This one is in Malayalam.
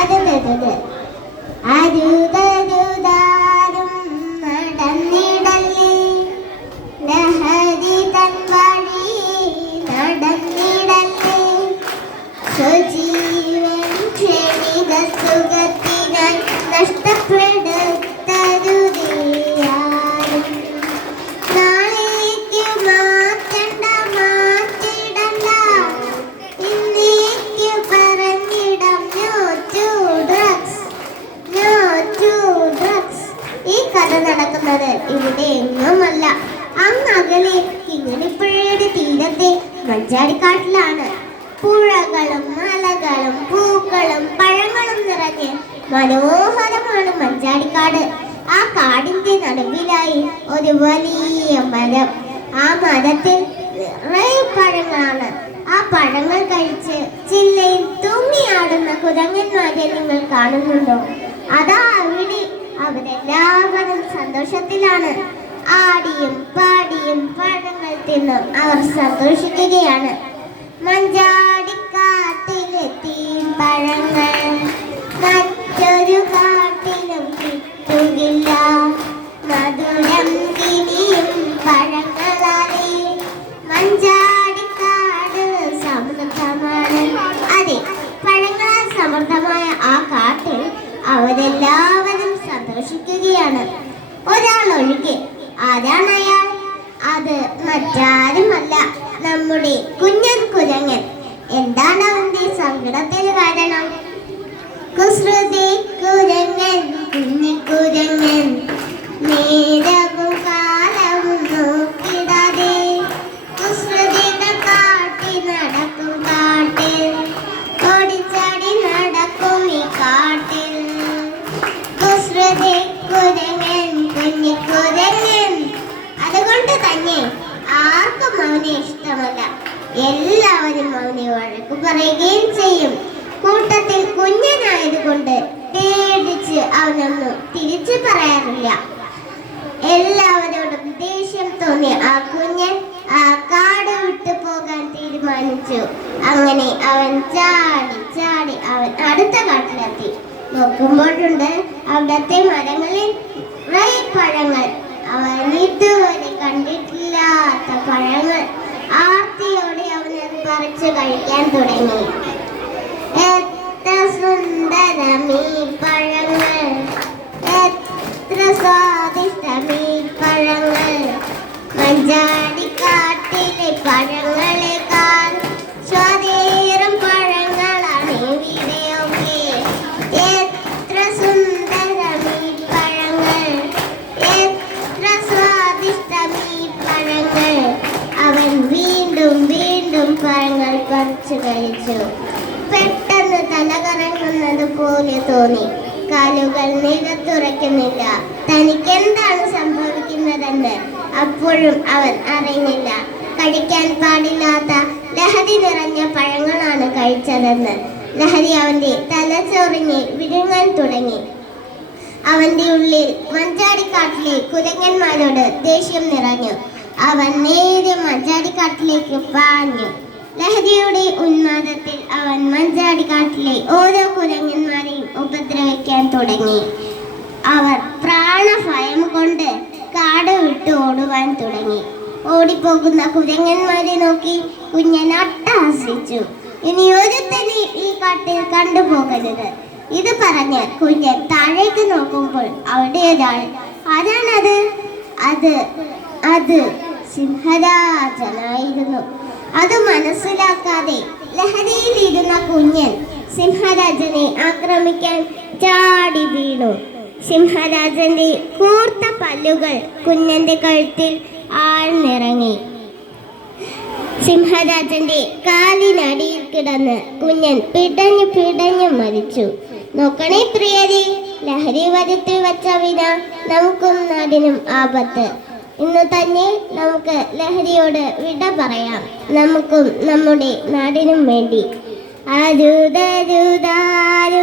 അതത് അരുതരുതാരും നടന്നിടല്ലേ, ലഹരി തൻ വഴി നടന്നിടല്ലേ, സ്വജീവൻ ക്ഷണിക സുഖത്തിനായി നഷ്ടപ്പെടുത്തരുതേയാരും. നാളേക്ക് മാറ്റണ്ട മാറ്റിടണ്ട, ഇന്നേക്ക് പറഞ്ഞിടം no to drugs, no to drugs. ഈ കഥ നടക്കുന്നത് ഇവിടെ എങ്ങുമല്ല, അങ്ങകലെ കിങ്ങിണിപ്പുഴയുടെ തീരത്തെ മഞ്ചാടിക്കാട്ടിലാണ്. പുഴകളും മലകളും പൂക്കളും പഴങ്ങളും നിറഞ്ഞ് മനോഹരമാണ് മഞ്ചാടിക്കാട്. ആ കാടിന്റെ നടുവിലായി ഒരു വലിയ മരം. ആ മരത്തിൽ നിറയെ പഴങ്ങളാണ്. ആ പഴങ്ങൾ കഴിച്ച് ചില്ലയിൽ തൂങ്ങിയാടുന്ന കുരങ്ങന്മാരെ നിങ്ങൾ കാണുന്നുണ്ടോ? അതാ അവിടെ അവരെല്ലാവരും സന്തോഷത്തിലാണ്. ആടിയും പാടിയും പഴങ്ങൾ തിന്നും അവർ സന്തോഷിക്കുകയാണ്. മഞ്ചാടിക്കാട്ടിലെത്തി പഴങ്ങൾ മറ്റൊരു കാട്ടിലും കിട്ടുകില്ല, മധുരം കിനിയും പഴങ്ങളാലേ മഞ്ചാടിക്കാട് സമൃദ്ധമാണ്. അതെ, പഴങ്ങളാൽ സമൃദ്ധമായ ആ കാട്ടിൽ അവരെല്ലാവരും സന്തോഷിക്കുകയാണ്. ഒരാൾ ഒഴികെ. ആരാണ് അയാൾ? അത് മറ്റാരുമല്ല, നമ്മുടെ കുഞ്ഞൻ കുരങ്ങൻ. എന്താണ് അവന്റെ സങ്കടത്തിന് കാരണം? കുസൃതി കുരങ്ങൻ, കുഞ്ഞിക്കുരങ്ങൻ, നേരവും കാലവും നോക്കിടാതെ കുസൃതികൾ കാട്ടി നടക്കും കാട്ടിൽ, ഓടിച്ചാടി നടക്കും ഈ കാട്ടിൽ. കുസൃതി കുരങ്ങൻ, കുഞ്ഞിക്കുരങ്ങൻ. അതുകൊണ്ട് തന്നെ ആർക്കും അവനെ ഇഷ്ടമല്ല. എല്ലാവരും അവനെ വഴക്കു പറയുകയും ചെയ്യും. കൂട്ടത്തിൽ കുഞ്ഞനായതുകൊണ്ട് പേടിച്ച് അവനൊന്നും തിരിച്ചു പറയാറില്ല. എല്ലാവരോടും ദേഷ്യം തോന്നി ആ കുഞ്ഞൻ ആ കാട് വിട്ടു പോകാൻ തീരുമാനിച്ചു. അങ്ങനെ അവൻ ചാടി ചാടി അവൻ അടുത്ത കാട്ടിലെത്തി. നോക്കുമ്പോഴുണ്ട് അവിടത്തെ മരങ്ങളിൽ നിറയെ പഴങ്ങൾ. അവൻ ഇതുവരെ കണ്ടിട്ടില്ലാത്ത പഴങ്ങൾ. ആർത്തിയോടെ അവനത് പറിച്ചു കഴിക്കാൻ തുടങ്ങി. എത്ര സുന്ദരമീ പഴങ്ങൾ, എത്ര സ്വാദിഷ്ടമീ പഴങ്ങൾ, മഞ്ചാടിക്കാട്ടിലെ പഴങ്ങളെക്കാൾ സ്വാദേറും പഴങ്ങളാണ് ഇവിടെയൊക്കെ. എത്ര സുന്ദരമീ പഴങ്ങൾ, എത്ര സ്വാദിഷ്ടമീ പഴങ്ങൾ. അവൻ വീണ്ടും വീണ്ടും പഴങ്ങൾ പറിച്ചു കഴിച്ചു. പെട്ടെന്ന് തല കറങ്ങുന്നത് പോലെ തോന്നി. കാലുകൾ നിലത്തുറയ്ക്കുന്നില്ല. തനിക്കെന്താണ് സംഭവിക്കുന്നതെന്ന് അപ്പോഴും അവൻ അറിഞ്ഞില്ല. കഴിക്കാൻ പാടില്ലാത്ത ലഹരി നിറഞ്ഞ പഴങ്ങളാണ് കഴിച്ചതെന്ന്. ലഹരി അവന്റെ തലച്ചോറിനെ വിഴുങ്ങാൻ തുടങ്ങി. അവന്റെ ഉള്ളിൽ മഞ്ചാടിക്കാട്ടിലെ കുരങ്ങന്മാരോട് ദേഷ്യം നിറഞ്ഞു. അവൻ നേരെ മഞ്ചാടിക്കാട്ടിലേക്ക് പാഞ്ഞു. ലഹരിയുടെ ഉന്മാദത്തിൽ അവൻ മഞ്ചാടിക്കാട്ടിലെ ഓരോ കുരങ്ങന്മാരെയും ഉപദ്രവിക്കാൻ തുടങ്ങി. അവർ പ്രാണഭയം കൊണ്ട് കാട് വിട്ടു ഓടുവാൻ തുടങ്ങി. ഓടിപ്പോകുന്ന കുരങ്ങന്മാരെ നോക്കി കുഞ്ഞൻ അട്ടഹസിച്ചു. ഇനി ഒരുത്തനെ ഈ കാട്ടിൽ കണ്ടുപോകരുത്. ഇത് പറഞ്ഞ് കുഞ്ഞൻ താഴേക്ക് നോക്കുമ്പോൾ അവിടെ ഒരാൾ. ആരാണത്? അത് സിംഹരാജനായിരുന്നു. അത് മനസ്സിലാക്കാതെ ലഹരിയിലിരുന്ന കുഞ്ഞൻ സിംഹരാജനെ ആക്രമിക്കാൻ ചാടി വീണു. സിംഹരാജന്റെ കൂർത്ത പല്ലുകൾ കുഞ്ഞന്റെ കഴുത്തിൽ ആഴ്ന്നിറങ്ങി. സിംഹരാജന്റെ കാലിനടിയിൽ കിടന്ന് കുഞ്ഞൻ പിടഞ്ഞു പിടഞ്ഞു മരിച്ചു. നോക്കണേ പ്രിയരെ, ലഹരി വരുത്തി വച്ച വിന നമുക്കും നാടിനും ആപത്ത്. ഇന്ന് തന്നെ നമുക്ക് ലഹരിയോട് വിട പറയാം, നമുക്കും നമ്മുടെ നാടിനും വേണ്ടി. അരുതരുതാരും